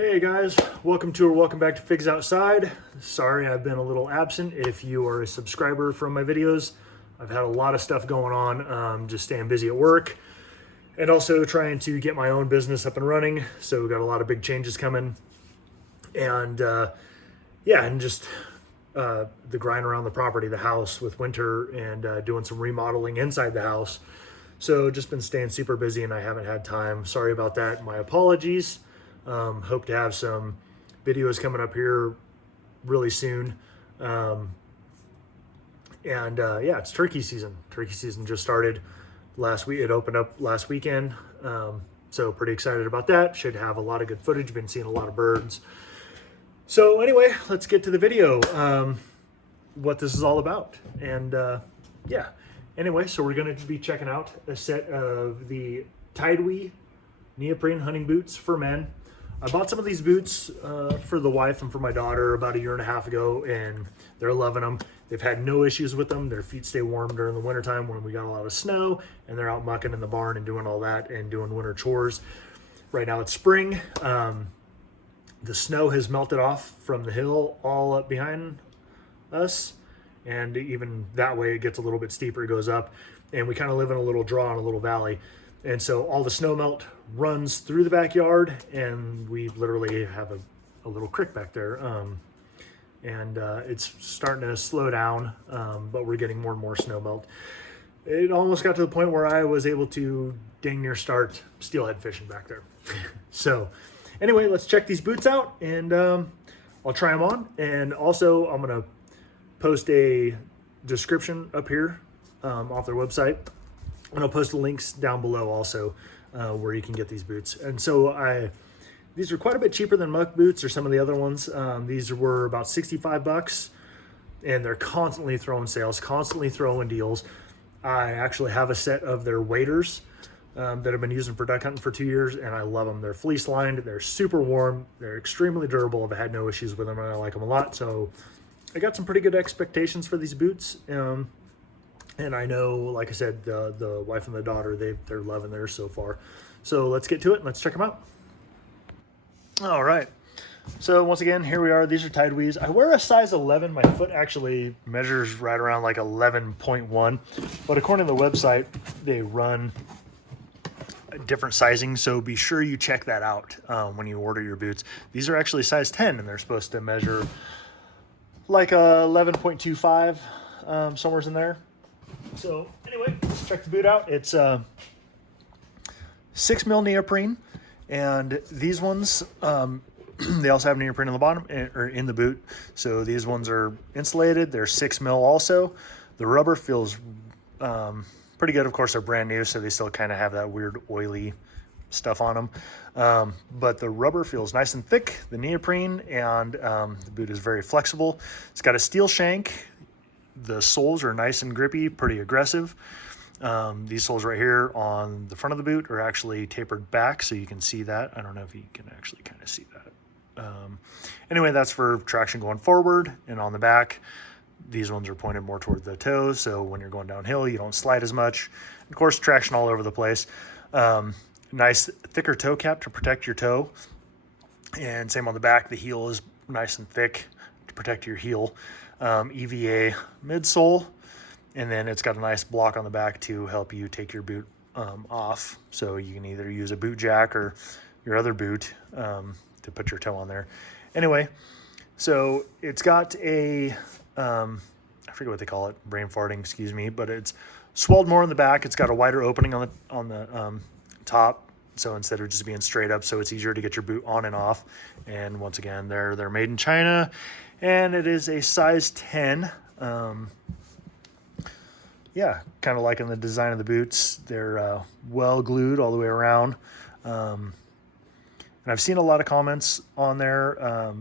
Hey guys, welcome to or welcome back to Figs Outside. Sorry I've been a little absent. If you are a subscriber from my videos, I've had a lot of stuff going on, just staying busy at work and also trying to get my own business up and running. So we've got a lot of big changes coming and just the grind around the property, the house with winter and doing some remodeling inside the house. So just been staying super busy and I haven't had time. Sorry about that. My apologies. Hope to have some videos coming up here really soon. It's turkey season. Turkey season just started last week. It opened up last weekend. So pretty excited about that. Should have a lot of good footage. Been seeing a lot of birds. So anyway, let's get to the video. What this is all about. And anyway, so we're going to be checking out a set of the TideWe Neoprene hunting boots for men. I bought some of these boots for the wife and for my daughter about a year and a half ago, and they're loving them. They've had no issues with them. Their feet stay warm during the wintertime when we got a lot of snow, and they're out mucking in the barn and doing all that and doing winter chores. Right now it's spring. The snow has melted off from the hill all up behind us, and even that way it gets a little bit steeper, it goes up, and we kind of live in a little draw in a little valley. And so all the snow melt runs through the backyard, and we literally have a little creek back there. It's starting to slow down, but we're getting more and more snow melt. It almost got to the point where I was able to dang near start steelhead fishing back there. So anyway, let's check these boots out, and I'll try them on. And also I'm going to post a description up here off their website. And I'll post the links down below also where you can get these boots. And so these are quite a bit cheaper than muck boots or some of the other ones. These were about $65, and they're constantly throwing sales, constantly throwing deals. I actually have a set of their waders that I've been using for duck hunting for 2 years, and I love them. They're fleece lined, they're super warm, they're extremely durable. I've had no issues with them, and I like them a lot. So I got some pretty good expectations for these boots. And I know, like I said, the wife and the daughter, they're loving theirs so far. So let's get to it and let's check them out. All right. So once again, here we are. These are TideWes. I wear a size 11. My foot actually measures right around like 11.1. But according to the website, they run different sizing. So be sure you check that out when you order your boots. These are actually size 10, and they're supposed to measure like 11.25, somewhere in there. So anyway, let's check the boot out. It's 6mm neoprene, and these ones, they also have neoprene on the bottom or in the boot. So these ones are insulated. They're 6mm also. The rubber feels pretty good. Of course, they're brand new, so they still kind of have that weird oily stuff on them. But the rubber feels nice and thick, the neoprene, and the boot is very flexible. It's got a steel shank. The soles are nice and grippy, pretty aggressive. These soles right here on the front of the boot are actually tapered back, so you can see that. I don't know if you can actually kind of see that. Anyway, that's for traction going forward, and on the back, these ones are pointed more toward the toes, so when you're going downhill, you don't slide as much. Of course, traction all over the place. Nice thicker toe cap to protect your toe, and same on the back. The heel is nice and thick to protect your heel. EVA midsole, and then it's got a nice block on the back to help you take your boot off, so you can either use a boot jack or your other boot to put your toe on there. Anyway, so it's got a I forget what they call it, brain farting, excuse me, but it's swelled more in the back. It's got a wider opening on the top, so instead of just being straight up, so it's easier to get your boot on and off. And once again, they're made in China, and it is a size 10. Kind of liking the design of the boots. They're well glued all the way around. And I've seen a lot of comments on there.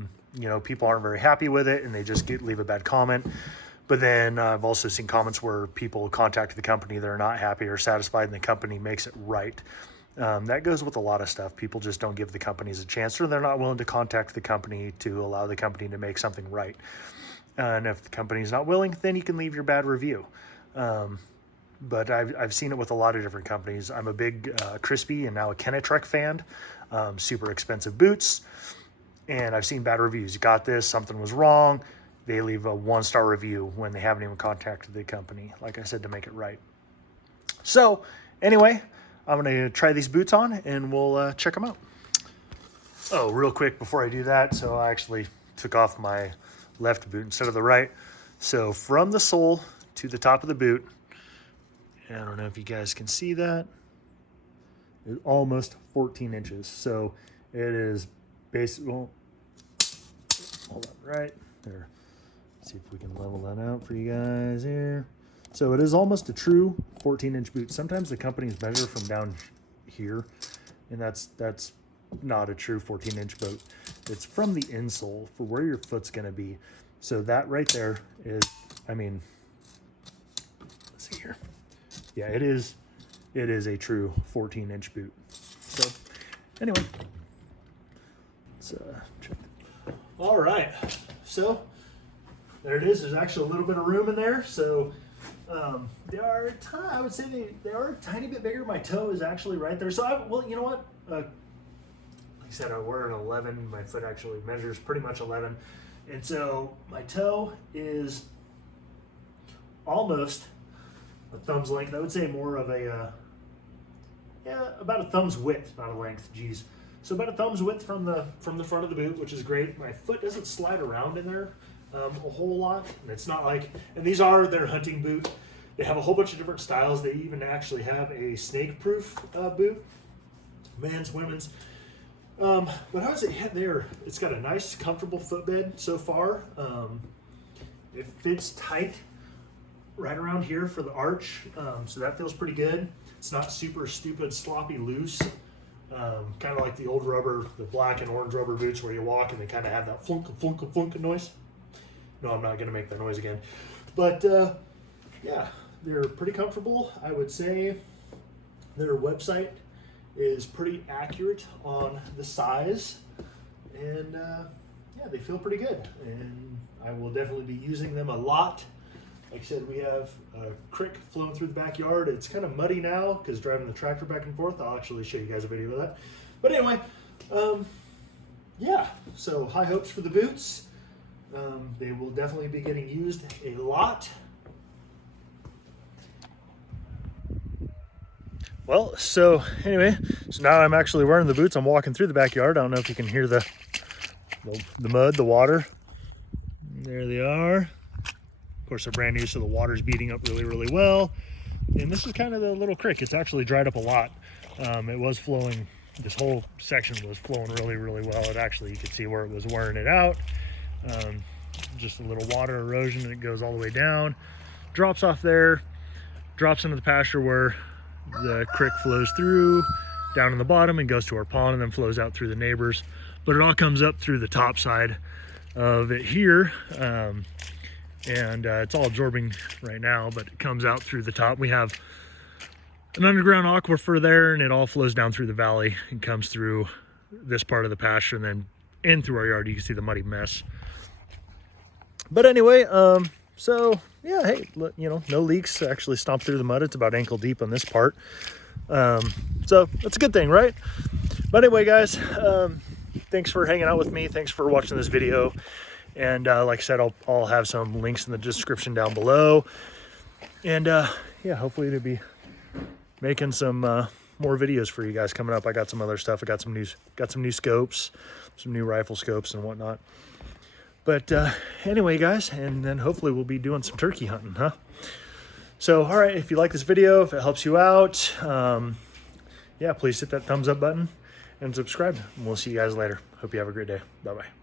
People aren't very happy with it, and they just leave a bad comment. But then I've also seen comments where people contact the company, they're not happy or satisfied, and the company makes it right. That goes with a lot of stuff. People just don't give the companies a chance, or they're not willing to contact the company to allow the company to make something right. And if the company's not willing, then you can leave your bad review. But I've seen it with a lot of different companies. I'm a big Crispy and now a Kenetrek fan. Super expensive boots. and I've seen bad reviews. You got this, something was wrong. They leave a 1-star review when they haven't even contacted the company, like I said, to make it right. So anyway, I'm gonna try these boots on and we'll check them out. Oh, real quick before I do that, so I actually took off my left boot instead of the right. So from the sole to the top of the boot, I don't know if you guys can see that, it's almost 14 inches. So it is basically, well, hold on, right there. Let's see if we can level that out for you guys here. So it is almost a true 14-inch boot. Sometimes the companies measure from down here, and that's not a true 14-inch boot. It's from the insole for where your foot's gonna be. So that right there is, I mean, let's see here. Yeah, it is a true 14-inch boot. So anyway, let's check. All right, so there it is. There's actually a little bit of room in there. So they are, I would say they are a tiny bit bigger. My toe is actually right there. So well, you know what? Like I said, I wear an 11. My foot actually measures pretty much 11. And so my toe is almost a thumb's length. I would say more of a, yeah, about a thumb's width, not a length, geez. So about a thumb's width from the front of the boot, which is great. My foot doesn't slide around in there a whole lot. And it's not like, and these are their hunting boot. They have a whole bunch of different styles. They even actually have a snake-proof boot, men's, women's. But how is it there? It's got a nice, comfortable footbed so far. It fits tight right around here for the arch, so that feels pretty good. It's not super stupid, sloppy loose, kind of like the old rubber, the black and orange rubber boots where you walk and they kind of have that flunk, flunk, flunk noise. No, I'm not going to make that noise again. But yeah, they're pretty comfortable. I would say their website is pretty accurate on the size, and yeah, they feel pretty good, and I will definitely be using them a lot. Like I said, we have a creek flowing through the backyard. It's kind of muddy now because driving the tractor back and forth. I'll actually show you guys a video of that. But anyway, yeah, so high hopes for the boots. They will definitely be getting used a lot. Well, so anyway, so now I'm actually wearing the boots. I'm walking through the backyard. I don't know if you can hear the mud, the water. There they are. Of course, they're brand new, so the water's beating up really, really well. And this is kind of the little creek. It's actually dried up a lot. It was flowing, this whole section was flowing really, really well. It actually, you could see where it was wearing it out. Just a little water erosion, and it goes all the way down, drops off there, drops into the pasture where the creek flows through down in the bottom and goes to our pond, and then flows out through the neighbors. But it all comes up through the top side of it here, and it's all absorbing right now, but it comes out through the top. We have an underground aquifer there, and it all flows down through the valley and comes through this part of the pasture and then in through our yard. You can see the muddy mess. But anyway, so yeah, hey, you know, no leaks. Actually stomped through the mud. It's about ankle deep on this part. So that's a good thing, right? But anyway, guys, thanks for hanging out with me. Thanks for watching this video. And like I said, I'll have some links in the description down below. And yeah, hopefully to be making some more videos for you guys coming up. I got some other stuff. I got some new scopes, some new rifle scopes and whatnot. But anyway, guys, and then hopefully we'll be doing some turkey hunting, huh? So, all right, if you like this video, if it helps you out, yeah, please hit that thumbs up button and subscribe. And we'll see you guys later. Hope you have a great day. Bye-bye.